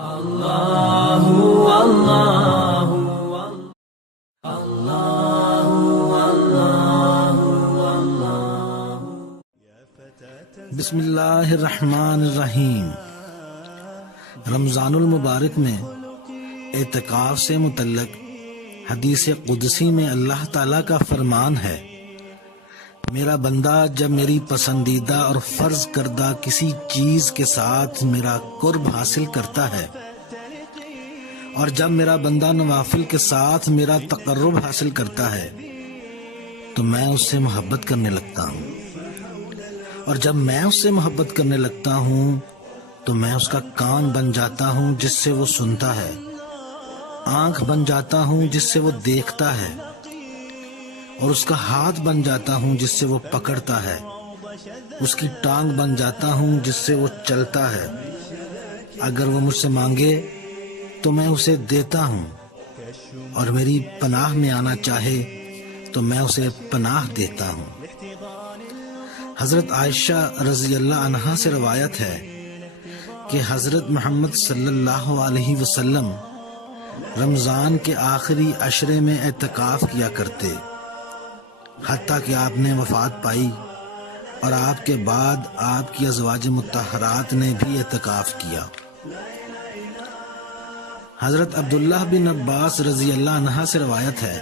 بسم اللہ الرحمن الرحیم۔ رمضان المبارک میں اعتکاف سے متعلق حدیث قدسی میں اللہ تعالیٰ کا فرمان ہے، میرا بندہ جب میری پسندیدہ اور فرض کردہ کسی چیز کے ساتھ میرا قرب حاصل کرتا ہے، اور جب میرا بندہ نوافل کے ساتھ میرا تقرب حاصل کرتا ہے تو میں اس سے محبت کرنے لگتا ہوں، اور جب میں اس سے محبت کرنے لگتا ہوں تو میں اس کا کان بن جاتا ہوں جس سے وہ سنتا ہے، آنکھ بن جاتا ہوں جس سے وہ دیکھتا ہے، اور اس کا ہاتھ بن جاتا ہوں جس سے وہ پکڑتا ہے، اس کی ٹانگ بن جاتا ہوں جس سے وہ چلتا ہے، اگر وہ مجھ سے مانگے تو میں اسے دیتا ہوں، اور میری پناہ میں آنا چاہے تو میں اسے پناہ دیتا ہوں۔ حضرت عائشہ رضی اللہ عنہا سے روایت ہے کہ حضرت محمد صلی اللہ علیہ وسلم رمضان کے آخری عشرے میں اعتکاف کیا کرتے، حتیٰ کہ آپ نے وفات پائی اور آپ کے بعد آپ کی ازواج مطہرات نے بھی اعتکاف کیا۔ حضرت عبداللہ بن عباس رضی اللہ عنہ سے روایت ہے،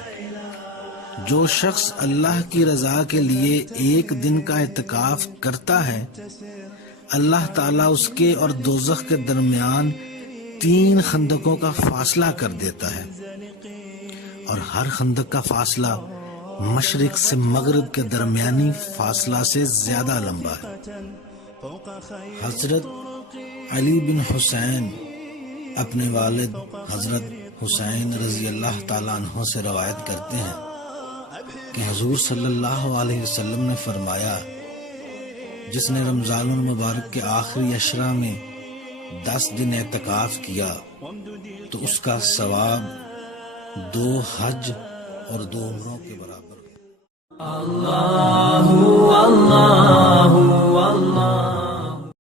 جو شخص اللہ کی رضا کے لیے ایک دن کا اعتکاف کرتا ہے، اللہ تعالیٰ اس کے اور دوزخ کے درمیان 3 خندقوں کا فاصلہ کر دیتا ہے، اور ہر خندق کا فاصلہ مشرق سے مغرب کے درمیانی فاصلہ سے زیادہ لمبا ہے۔ حضرت علی بن حسین اپنے والد حضرت حسین رضی اللہ تعالیٰ عنہ سے روایت کرتے ہیں کہ حضور صلی اللہ علیہ وسلم نے فرمایا، جس نے رمضان المبارک کے آخری عشرہ میں 10 دن اعتکاف کیا تو اس کا ثواب 2 حج اور 2 عمروں کے برابر ہے۔